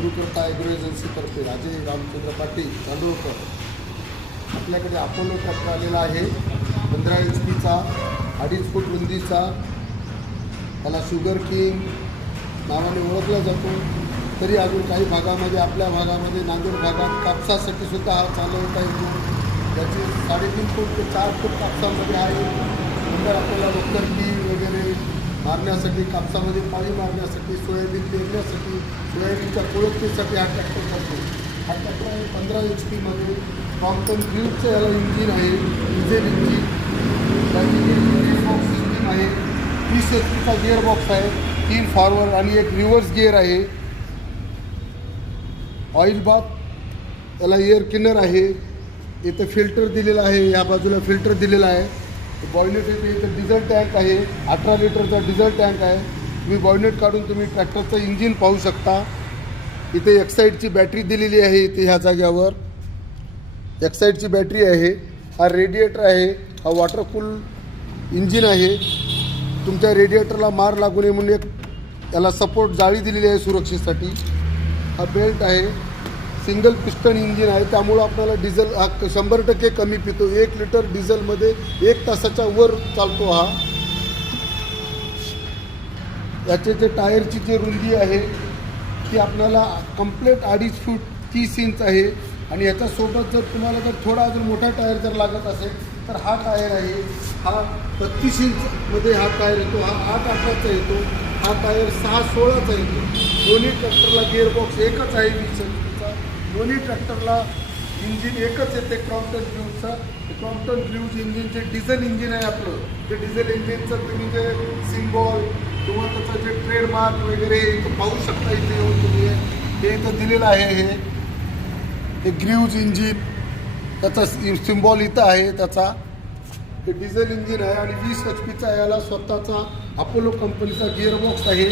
Gurukrupa agro एजन्सीतर्फे राजे रामचंद्र पाटील चांदोळकर आपल्याकडे Apollo tractor आलेला आहे. पंधरा एच पीचा अडीच फूट रुंदीचा. त्याला शुगर किंग नावाने ओळखला जातो. तरी अजून काही भागामध्ये आपल्या भागामध्ये नांदेड भागात कापसासाठी सुद्धा हा चालवता येतो. त्याची साडेतीन फूट ते चार फूट कापसामध्ये आहे. नंतर आपल्याला रोकर बी वगैरे मारण्यासाठी कापसामध्ये पाणी मारण्यासाठी सोयाबीन पेरण्यासाठी सोयाबीनच्या कोळपणीसाठी हा ट्रॅक्टर करतो हा ट्रॅक्टर आहे पंधरा एच पीमध्ये कॉम्पन ग्रीडचं याला इंजिन आहे. डिझेल इंजिन त्याची बॉक्स सिस्टीम आहे. वीस एच पीचा गिअरबॉक्स आहे. तीन फॉरवर्ड आणि एक रिव्हर्स गिअर आहे. ऑइल बाथ याला एअर किनर आहे. इथं फिल्टर दिलेलं आहे. या बाजूला फिल्टर दिलेला आहे. बॉयलेट इथे इथं डिझेल टँक आहे. अठरा लिटरचा डिझेल टँक आहे. तुम्ही बॉयनेट काढून तुम्ही ट्रॅक्टरचं इंजिन पाहू शकता. इथे एक्साईडची बॅटरी दिलेली आहे इथे ह्या जाग्यावर. एक्साईडची बॅटरी आहे. हा रेडिएटर आहे. हा वॉटरकूल इंजिन आहे. तुमच्या रेडिएटरला मार लागू नये म्हणून एक याला सपोर्ट जाळी दिलेली आहे सुरक्षेसाठी. हा बेल्ट आहे. सिंगल पिस्टन इंजिन आहे. त्यामुळं आपल्याला डिझेल हा शंभर टक्के कमी पितो. एक लिटर डिझेलमध्ये एक तासाच्या वर चालतो हा. याचे जे टायरची जी रुंदी आहे ती आपल्याला कंप्लेट अडीच फूट तीस इंच आहे. आणि याच्यासोबत जर तुम्हाला जर थोडा अजून मोठा टायर जर लागत असेल तर हा टायर आहे. हा बत्तीस इंचमध्ये हा टायर येतो हा आठ अठराचा येतो हा टायर सहा सोळाचा येतो. दोन्ही ट्रॅक्टरला गिअरबॉक्स एकच आहे वीस इंचचा दोन्ही ट्रॅक्टरला इंजिन एकच येते क्रॉम्प्टन ग्ल्यूजचा क्रॉम्प्टन ग्ल्यूज इंजिनचे डिझेल इंजिन आहे आपलं. ते डिझेल इंजिनचं तुम्ही जे सिम्बॉल किंवा त्याचं जे ट्रेडमार्क वगैरे इथं पाहू शकता इथे येऊन तुम्ही. हे इथं दिलेलं आहे हे. हे ग्रीव्ज इंजिन त्याचा सिम्बॉल इथं आहे त्याचा. हे डिझेल इंजिन आहे आणि वीस एच पीचा याला स्वतःचा अपोलो कंपनीचा गिअरबॉक्स आहे.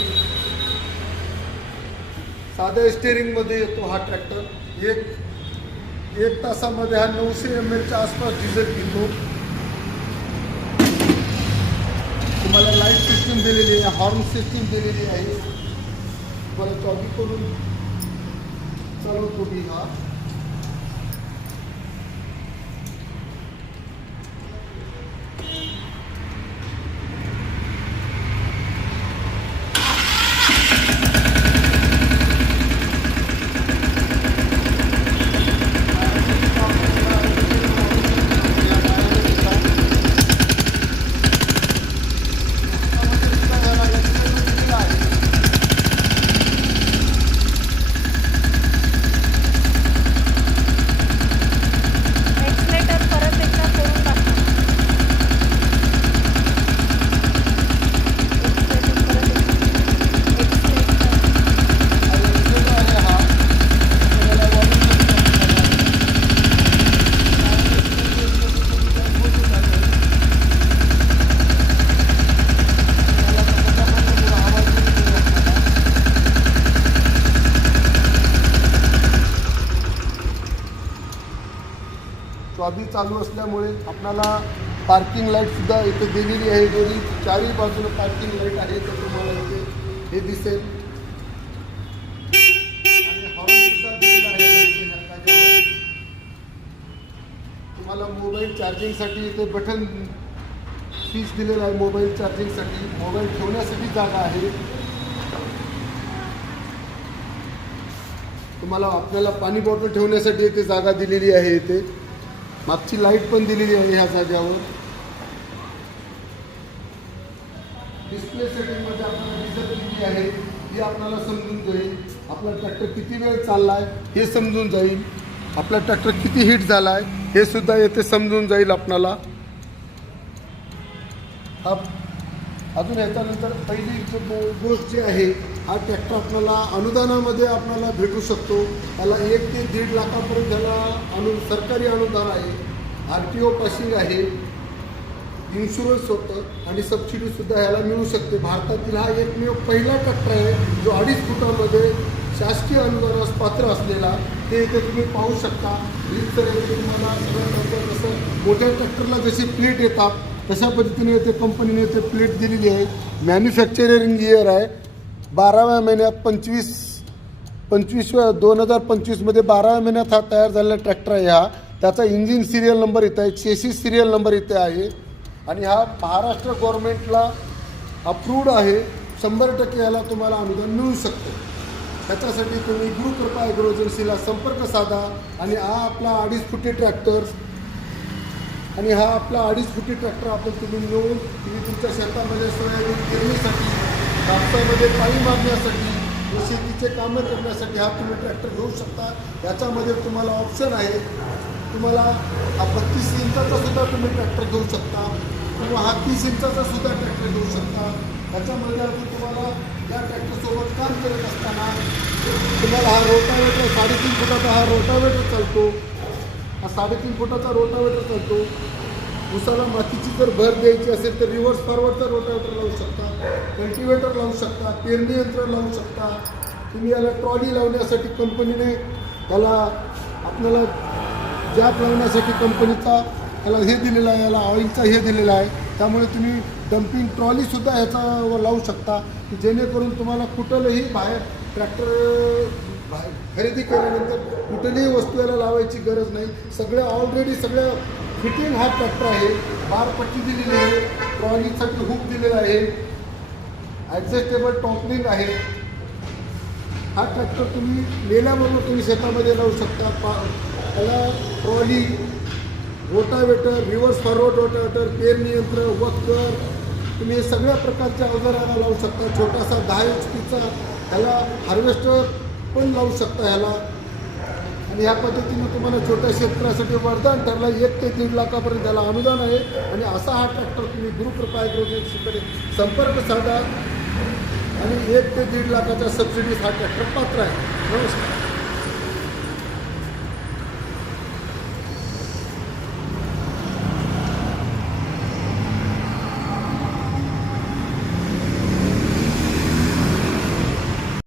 साध्या स्टेअरिंगमध्ये येतो हा ट्रॅक्टर एक एक तासामध्ये हा नऊशे एम एलच्या आसपास डिझेल घेतो. सिस्टीम दिलेली आहे हॉर्न सिस्टीम दिलेली आहे. तुम्हाला चॉकी करून चालवतो मी हा एक्सलेटर परत एकदा करून टाका स्वाबी चालू असल्यामुळे आपल्याला पार्किंग लाईटसुद्धा इथे दिलेली आहे. दोन्ही चारही बाजूला पार्किंग लाइट आहे. तर तुम्हाला इथे हे दिसेल. आणि आहे. तुम्हाला मोबाईल चार्जिंगसाठी इथे बटन स्विच दिलेलं आहे. मोबाईल चार्जिंगसाठी मोबाईल ठेवण्यासाठी जागा आहे. तुम्हाला आपल्याला पाणी बॉटल ठेवण्यासाठी इथे जागा दिलेली आहे इथे. मागची लाइट पण दिलेली आहे ह्या जाग्यावर डिस्प्ले सेटिंगमध्ये आपल्याला डिझेल किती आहे ही आपल्याला समजून जाईल. आपला ट्रॅक्टर किती वेळ चालला आहे हे समजून जाईल. आपला ट्रॅक्टर किती हिट झाला आहे हे सुद्धा येथे समजून जाईल आपणाला. अजून याच्यानंतर पहिली गोष्ट जी आहे हा ट्रॅक्टर आपल्याला अनुदानामध्ये आपल्याला भेटू शकतो. त्याला एक ते दीड लाखापर्यंत त्याला अनु सरकारी अनुदान आहे. आर टी ओ पासिंग आहे. इन्शुरन्स होतं आणि सबसिडीसुद्धा ह्याला मिळू शकते. भारतातील हा एकमेव पहिला ट्रॅक्टर आहे जो अडीच फुटामध्ये शासकीय अनुदानास पात्र असलेला. ते इथे तुम्ही पाहू शकता. रीतसर तुम्हाला. सगळं जसं मोठ्या ट्रॅक्टरला जशी प्लेट येतात तशा पद्धतीने इथे कंपनीने इथे प्लेट दिलेली आहे. मॅन्युफॅक्चरिंग इयर आहे. बाराव्या महिन्यात पंचवीस पंचवीस दोन हजार पंचवीसमध्ये बाराव्या महिन्यात हा तयार झालेला ट्रॅक्टर आहे हा. त्याचा इंजिन सिरियल नंबर इथं आहे चेसिस सिरियल नंबर इथे आहे. आणि हा महाराष्ट्र गव्हर्नमेंटला अप्रूव्ड आहे. शंभर टक्के याला तुम्हाला अनुदान मिळू शकतं. त्याच्यासाठी तुम्ही गुरुकृपा ॲग्रो एजन्सीला संपर्क साधा आणि हा आपला अडीच फुटी ट्रॅक्टर आणि हा आपला अडीच फुटी ट्रॅक्टर आपण तुम्ही नेऊन तुम्ही तुमच्या शेतामध्ये सोयाबीन पेरणीसाठी कापसामध्ये पाणी मारण्यासाठी व शेतीचे कामं करण्यासाठी हा तुम्ही ट्रॅक्टर घेऊ शकता. याच्यामध्ये तुम्हाला ऑप्शन आहे. तुम्हाला हा बत्तीस इंचाचा सुद्धा तुम्ही ट्रॅक्टर घेऊ शकता. किंवा हा तीस इंचाचा सुद्धा ट्रॅक्टर घेऊ शकता. याच्यामध्ये आपण तुम्हाला या ट्रॅक्टरसोबत काम करत असताना तुम्हाला हा रोटावेटर साडेतीन फुटाचा हा रोटावेटर चालतो. हा साडेतीन फुटाचा रोटावेटर चालतो. उसाला मातीची जर भर द्यायची असेल तर रिव्हर्स फॉरवर्डचा रोटावेटर लावू शकता कल्टिवेटर लावू शकता पेरणी यंत्र लावू शकता. तुम्ही याला ट्रॉली लावण्यासाठी कंपनीने याला आपल्याला जॅप लावण्यासाठी कंपनीचा याला हे दिलेलं आहे याला ऑइलचा हे दिलेला आहे. त्यामुळे तुम्ही डम्पिंग ट्रॉलीसुद्धा ह्याचा लावू शकता की जेणेकरून तुम्हाला कुठलंही बाहेर ट्रॅक्टर खरेदी केल्यानंतर कुठलीही वस्तू याला लावायची गरज नाही. सगळ्या ऑलरेडी सगळ्या फिटिंग हा ट्रॅक्टर आहे. बारपट्टी दिलेली आहे. ट्रॉलीसाठी हुक दिलेला आहे. ॲडजस्टेबल टॉपलिंग आहे. हा ट्रॅक्टर तुम्ही नेल्याबरोबर तुम्ही शेतामध्ये लावू शकता. पा त्याला trolley rotavator reverse forward rotavator पेरणी यंत्र वक्कर तुम्ही हे सगळ्या प्रकारच्या अवजाराला लावू शकता. छोटासा दहा एच पीचा ह्याला हार्वेस्टर पण लावू शकता ह्याला. आणि ह्या पद्धतीनं तुम्हाला छोट्या शेतकऱ्यासाठी वरदान ठरला एक ते दीड लाखापर्यंत त्याला अनुदान आहे. आणि असा हा ट्रॅक्टर तुम्ही गुरुकृपा ॲग्रोटेक्सकडे संपर्क साधा. आणि एक ते दीड लाखाच्या सबसिडीज हा ट्रॅक्टर पात्र आहे. नमस्कार.